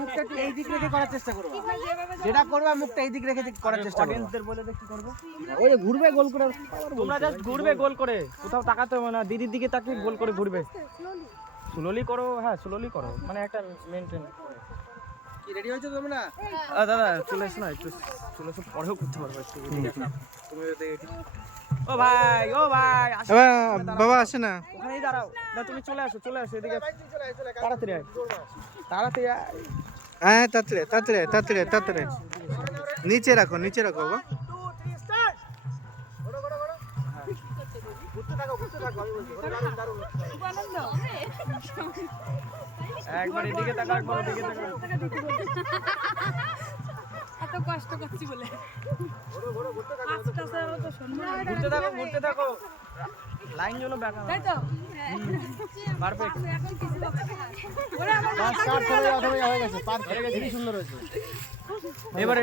মুখটা একটু এই দিক রেখে করার চেষ্টা করবা, যেটা করবা মুখটা এই দিক রেখে করার চেষ্টা করবা। অডিয়েন্সদের বলে দেখ কি করবে। ওই যে ঘুরবে গোল করে, তোমরা জাস্ট ঘুরবে গোল করে, কোথাও তাকাতে হবে না, দিদির দিকে তাকিয়ে গোল করে ঘুরবে। স্লোলি করো, হ্যাঁ স্লোলি করো, মানে একটা মেইনটেইন। কি রেডি হয়েছো তোমরা? দাদা চলে এসো না, একটু চলে এসো, পরেও করতে পারবো একটু। ও ভাই, ও ভাই বাবা আসে না, ওখানেই দাঁড়াও না, তুমি চলে আসো, চলে আসো এদিকে, তাড়াতাড়ি আয়, তাড়াতাড়ি আয়। হ্যাঁ তাড়াতাড়ি তাড়াতাড়ি তাড়াতাড়ি তাড়াতাড়ি নিচে রাখো, নিচে রাখো বাবা। একবার এদিকে তাকা, একবার ওদিকে তাকা। এত কষ্ট করছি বলে ঘুরতে থাকো, ঘুরতে থাকো, লাইন যেন ব্যাক হয়। তাই তো পারফেক্ট। এখন কিছু হবে না। হয়ে গেছে, পারফেক্ট, সুন্দর হয়েছে। এবার এটা